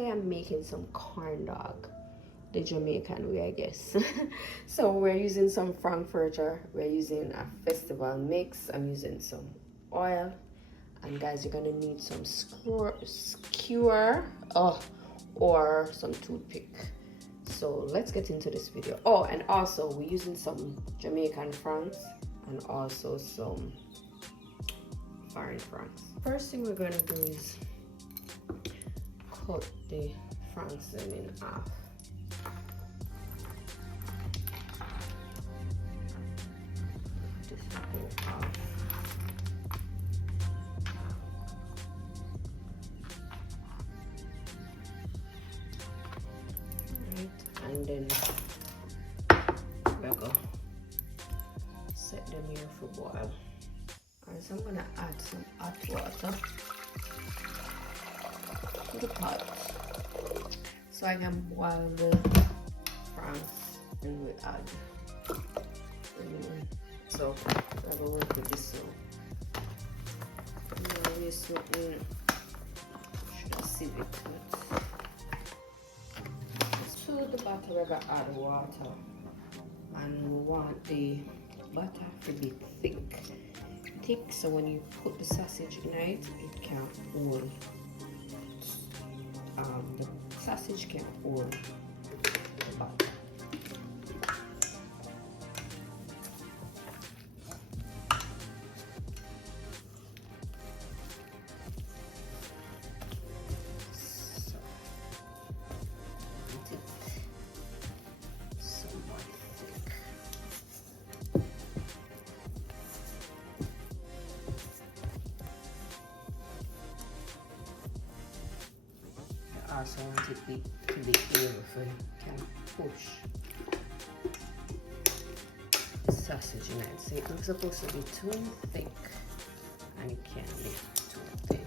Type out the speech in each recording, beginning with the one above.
today I'm making some corn dog, the Jamaican way, I guess. So we're using some frankfurter, we're using a festival mix, I'm using some oil, and guys, you're gonna need some skewer or some toothpick. So let's get into this video. Oh, and also we're using some Jamaican francs and also some foreign francs. First thing we're gonna do is cut the francs in half. This will go off. And then we're gonna set them here for boil. Alright, so I'm gonna add some hot water to the pot so I can boil the francs, and we add so I'm gonna work with this now. I'm gonna use something, should I sieve it? To the butter, we're gonna add water, and we want the butter to be thick, so when you put the sausage in it can hold. The sausage can hold the butter. I also want it to be able so you can push the sausage in it. So it's supposed to be too thick and it can't be too thin.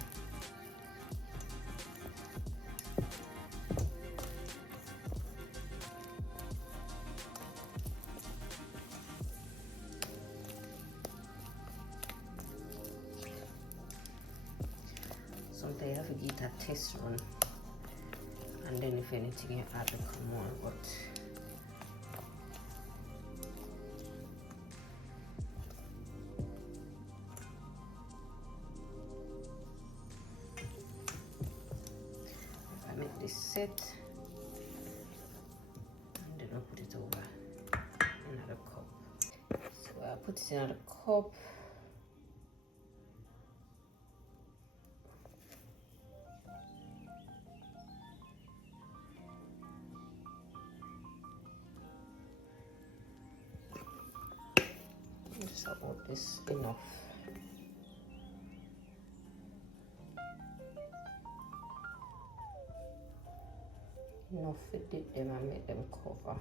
Sometimes you have to get a test run. And then if anything you add more, but if I make this set and then I'll put it over another cup. So I put it in another cup. Just about this enough. Enough to dip them and make them cover.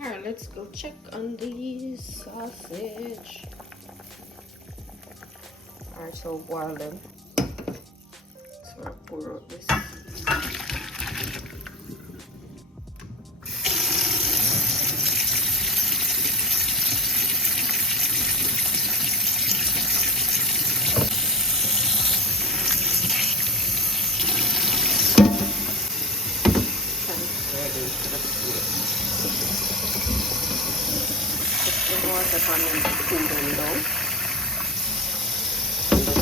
Alright, let's go check on the sausage. Alright, so boil them. So I pour out this. Transfer it into the plate. Put the water on them to cool them down.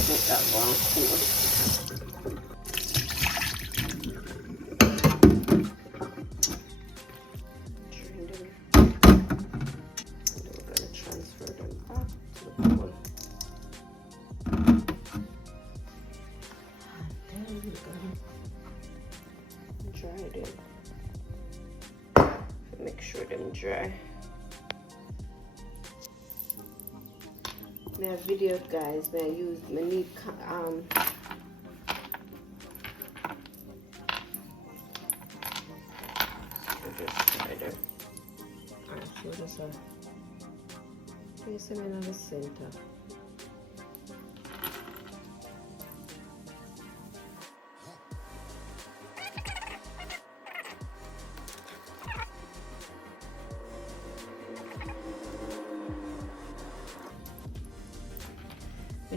Let that one cool. Drain them. And then we're going to transfer them back to the bowl. And then we're going to dry them. Make sure them dry. My video, guys, I need just try them. Alright, so just place them in the center.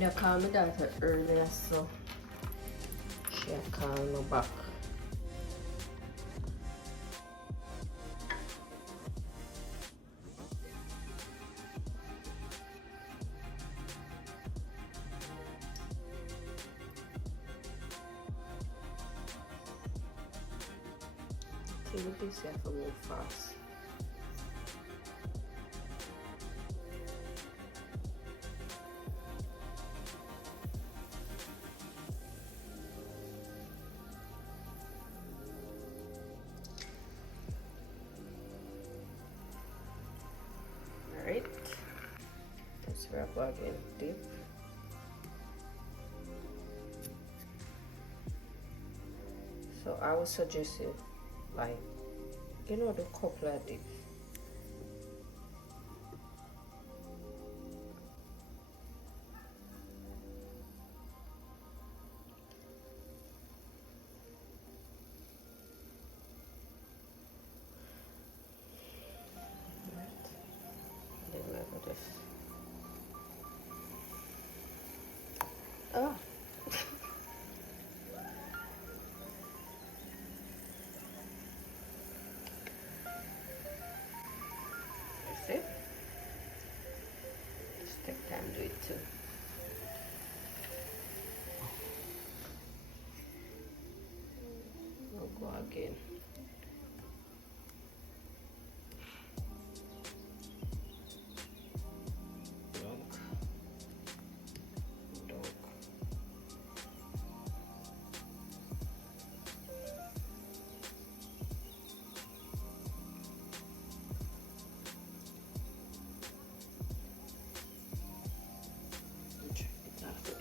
I called my daughter earlier, so she called me back. Okay, this have to move fast. Alright, let's wrap up in deep. So I would suggest you, like, you know, the couple of dip. Then we have this. Oh. That's it. Just take time to do it too. We'll go again.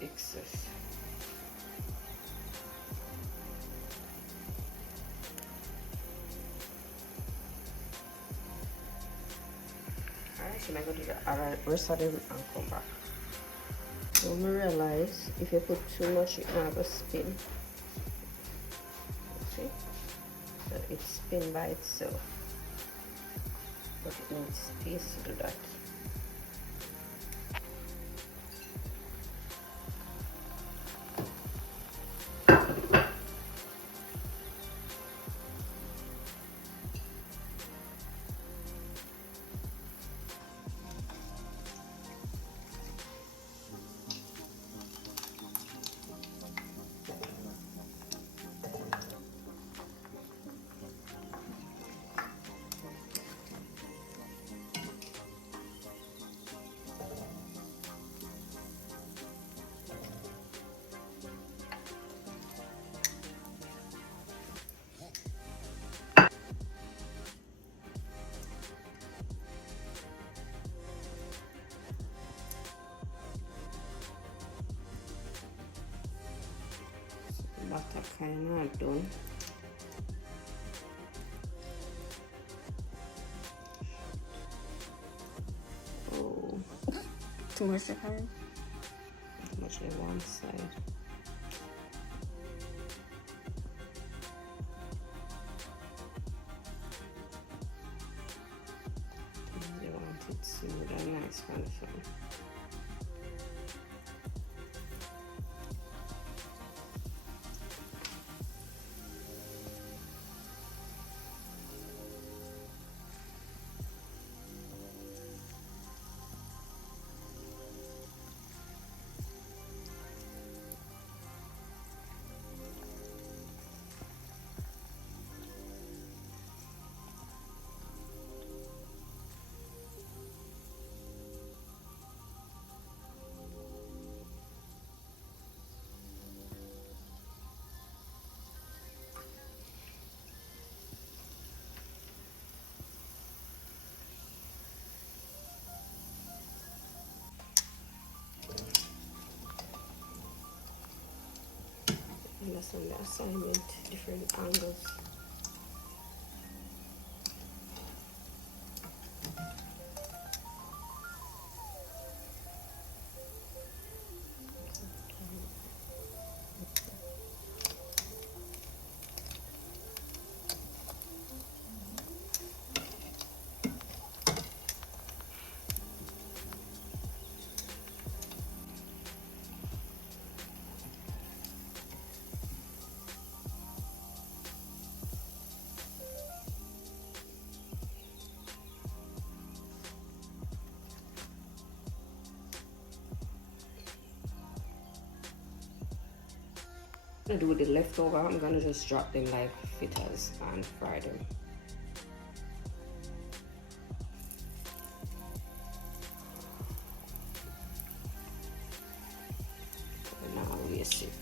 Excess. Alright, so I'm going to do the rest of them and come back. So I realize if you put too much, it might have a spin. See? So it spin by itself. But it needs space to do that. Butter kind of done. Oh, too much to carry? Too much on one side. You want it smooth and nice kind of thing. Understand the assignment, different angles. gonna do the leftover. I'm gonna just drop them like fritters and fry them. And now I'll waste it.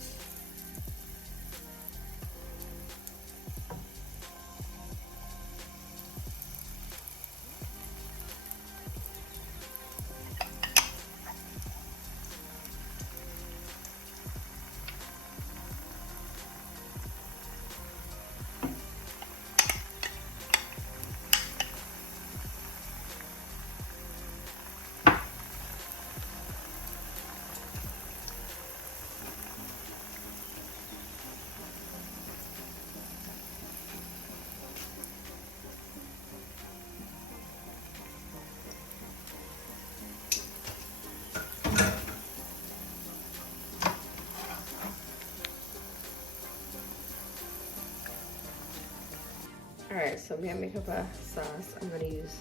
Alright, so I'm gonna make up a sauce. I'm gonna use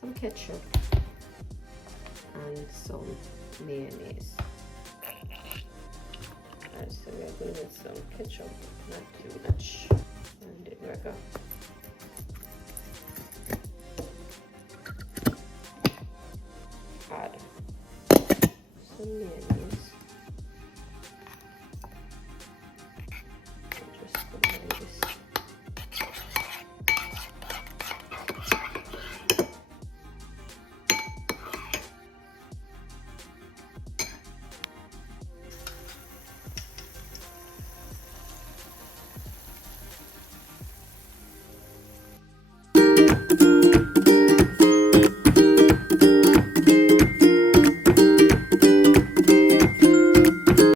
some ketchup and some mayonnaise. Alright, so we're going with some ketchup, not too much. And there we go. Add some mayonnaise.